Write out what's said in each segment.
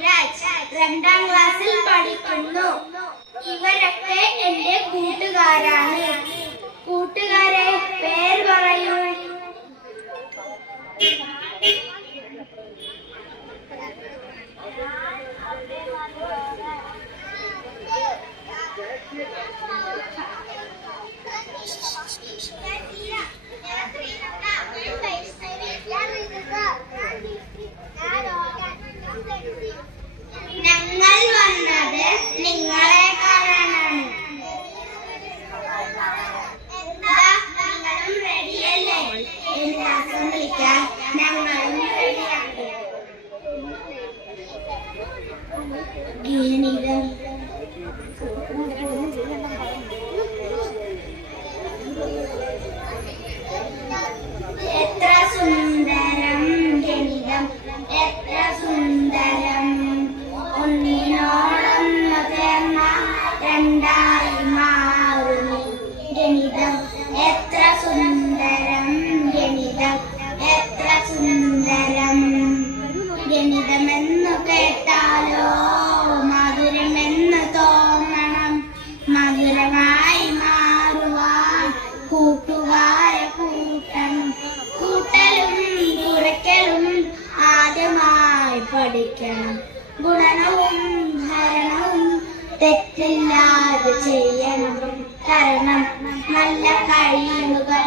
ധീരജ് രണ്ടാം ക്ലാസ്സിൽ പഠിക്കുന്നു. ഇവരൊക്കെ എന്റെ കൂട്ടുകാരാണ്. കൂട്ടുകാരെ പേര് പറയൂ. community പഠിക്കണം ഗുണനവും ഭരണവും തെറ്റില്ലാതെ ചെയ്യണം. കാരണം നല്ല കഴിവുകൾ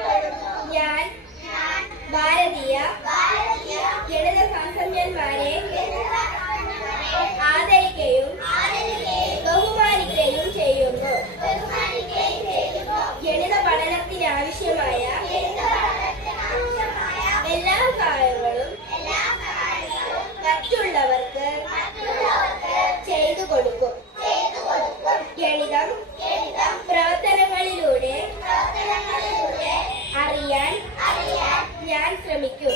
entre mis.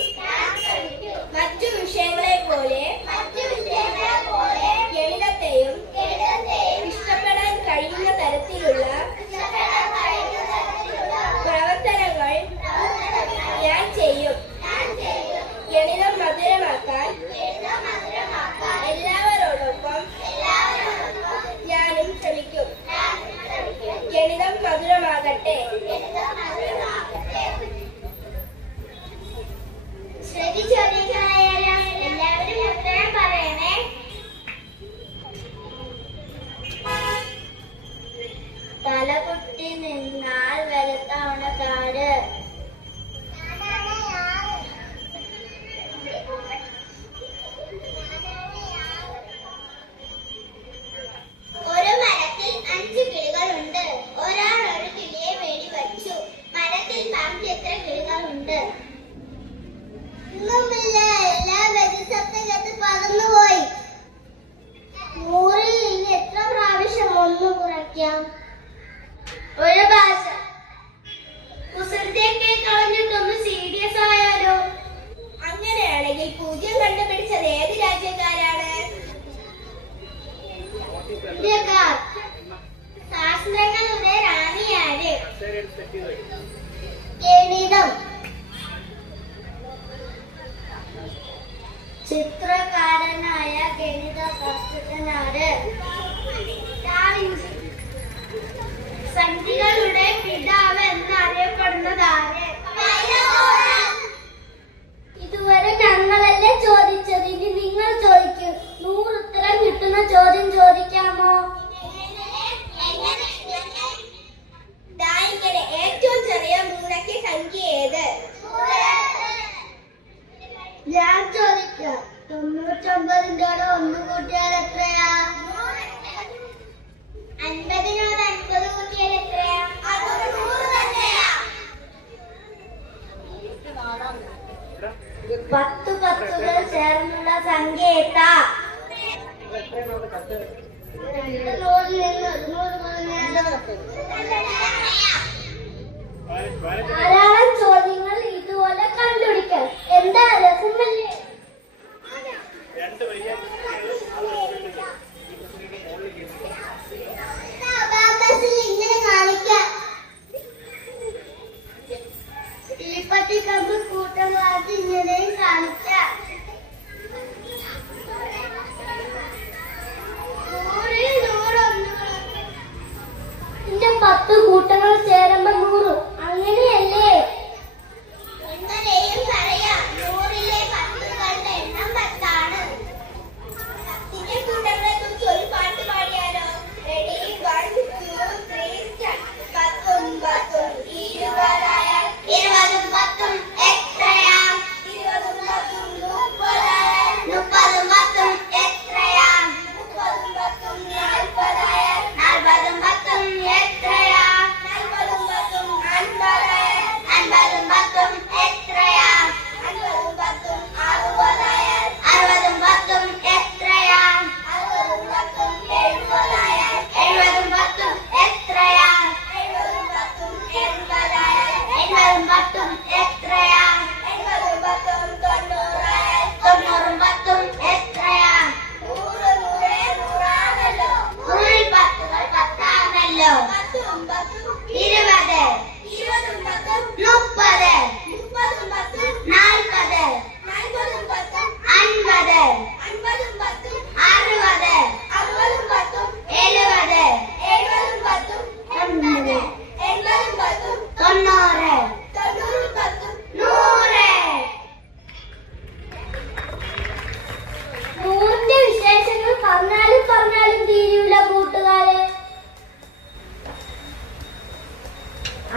ഒന്നുമില്ല. എല്ലാ വ്യതിശബ്ദം പറന്നുപോയി നൂറിൽ ഇനി എത്ര പ്രാവശ്യം പ്രശസ്തനായ ഗണിത ശാസ്ത്രജ്ഞനാണ് സംഖ്യകളുടെ പിതാവ് എന്നറിയപ്പെടുന്നതാണ് ഒമ്പതിനോട് ഒന്ന് കൂട്ടിയാൽ എത്രയാ? അൻപതിനോട് അൻപത് കൂട്ടിയാൽ എത്രയാ? പത്ത് പത്തുകൾ ചേർന്നുള്ള സംഖ്യ എത്താ നൂറിൽ നിന്ന് നൂറ് മുതൽ Fatih Yeleği Sağlık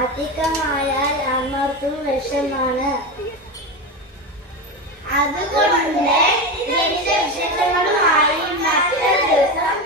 അധികമായാൽ അമർത്തും വിഷമാണ്. അതുകൊണ്ട് വിശേഷങ്ങളുമായി മറ്റൊരു ദിവസം